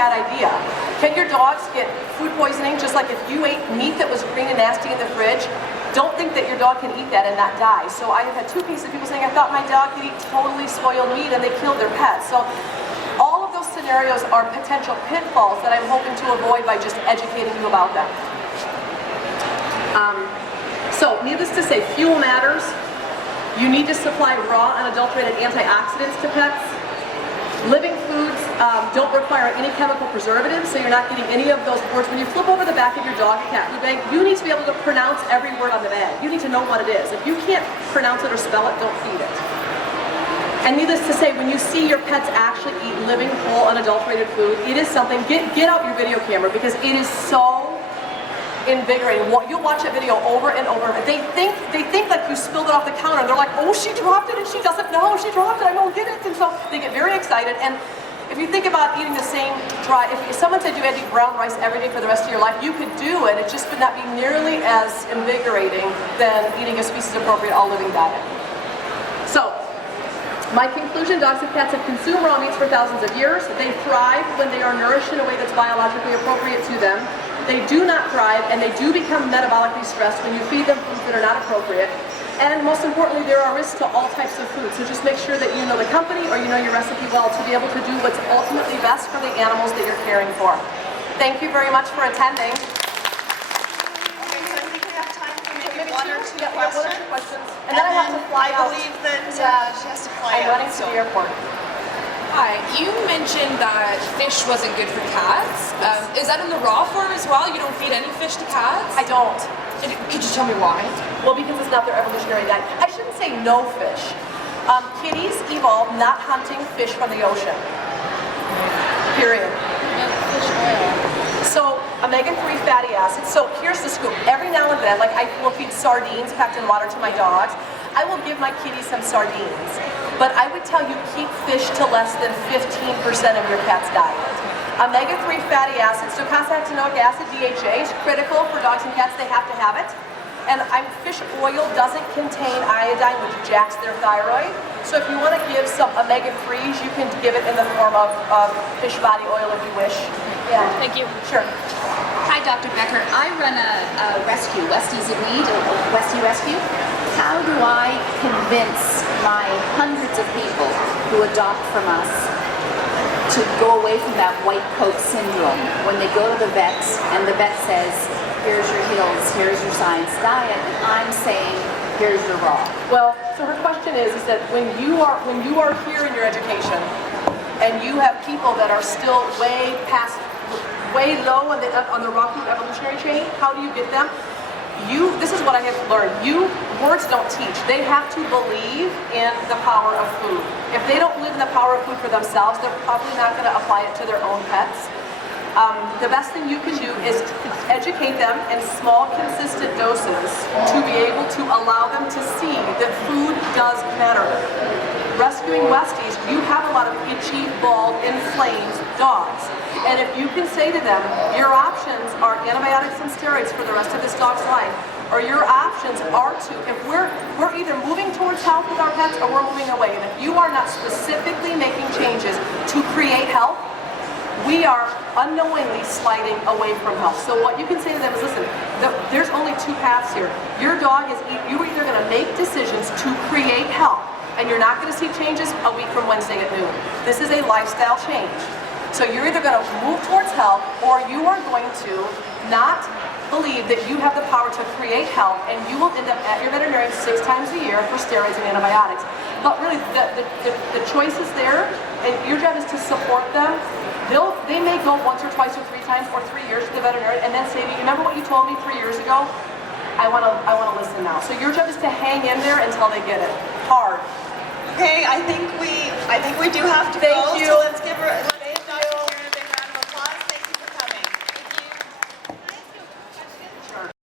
bad idea. Can your dogs get food poisoning? Just like if you ate meat that was green and nasty in the fridge, don't think that your dog can eat that and not die. So I have had 2 cases of people saying, I thought my dog could eat totally spoiled meat, and they killed their pet. So all of those scenarios are potential pitfalls that I'm hoping to avoid by just educating you about them. So needless to say, fuel matters. You need to supply raw, unadulterated antioxidants to pets. Living foods don't require any chemical preservatives, so you're not getting any of those words. When you flip over the back of your dog cat food bag, you need to be able to pronounce every word on the bag. You need to know what it is. If you can't pronounce it or spell it, don't feed it. And needless to say, when you see your pets actually eat living, whole, unadulterated food, it is something, get out your video camera, because it is so invigorating. You'll watch that video over and over. They think like you spilled it off the counter, and they're like, oh, she dropped it and she doesn't know she dropped it, I won't get it. And so they get very excited. And if you think about eating the same dry, if someone said you had to eat brown rice every day for the rest of your life, you could do it. It just would not be nearly as invigorating than eating a species-appropriate all-living diet. So, my conclusion, dogs and cats have consumed raw meats for thousands of years. They thrive when they are nourished in a way that's biologically appropriate to them. They do not thrive, and they do become metabolically stressed when you feed them foods that are not appropriate. And most importantly, there are risks to all types of food. So just make sure that you know the company or you know your recipe well to be able to do what's ultimately best for the animals that you're caring for. Thank you very much for attending. Okay, so I think we have time for maybe one or two questions. And then I have to fly out. I believe that she has to fly I'm out. running to the airport. Hi, you mentioned that fish wasn't good for cats. Is that in the raw form as well? You don't feed any fish to cats? I don't. Could you tell me why? Well, because it's not their evolutionary diet. I shouldn't say no fish. Kitties evolved not hunting fish from the ocean. Period. Fish oil. So, omega-3 fatty acids. So here's the scoop. Every now and then, like I will feed sardines packed in water to my dogs. I will give my kitties some sardines. But I would tell you, keep fish to less than 15% of your cat's diet. Omega-3 fatty acids, docosahexaenoic acid, DHA, is critical for dogs and cats. They have to have it. And fish oil doesn't contain iodine, which jacks their thyroid. So if you want to give some omega-3s, you can give it in the form of fish body oil if you wish. Yeah. Thank you. Sure. Hi, Dr. Becker. I run a rescue, Westies in Need, Westie Rescue. How do I convince my hundreds of people who adopt from us to go away from that white coat syndrome when they go to the vet and the vet says, here's your hills, here's your science diet, and I'm saying, here's your raw? Well, so her question is that when you are here in your education and you have people that are still way low on the raw food evolutionary chain, how do you get them? This is what I have learned. Words don't teach. They have to believe in the power of food. If they don't believe in the power of food for themselves, they're probably not going to apply it to their own pets. The best thing you can do is educate them in small, consistent doses to be able to allow them to see that food does matter. Rescuing Westies, you have a lot of itchy, bald, inflamed dogs. And if you can say to them, your options are antibiotics and steroids for the rest of this dog's life, or your options are if we're either moving towards health with our pets or we're moving away. And if you are not specifically making changes to create health, we are unknowingly sliding away from health. So what you can say to them is, listen, there's only 2 paths here. Your dog you're either going to make decisions to create health, and you're not going to see changes a week from Wednesday at noon. This is a lifestyle change. So you're either going to move towards health, or you are going to not believe that you have the power to create health, and you will end up at your veterinarian 6 times a year for steroids and antibiotics. But really, the choice is there, and your job is to support them. They may go once or twice or 3 times or 3 years to the veterinarian, and then say, remember what you told me 3 years ago? I want to listen now. So your job is to hang in there until they get it. Hard. Okay, I think we do have to go. Thank you. So let's give her.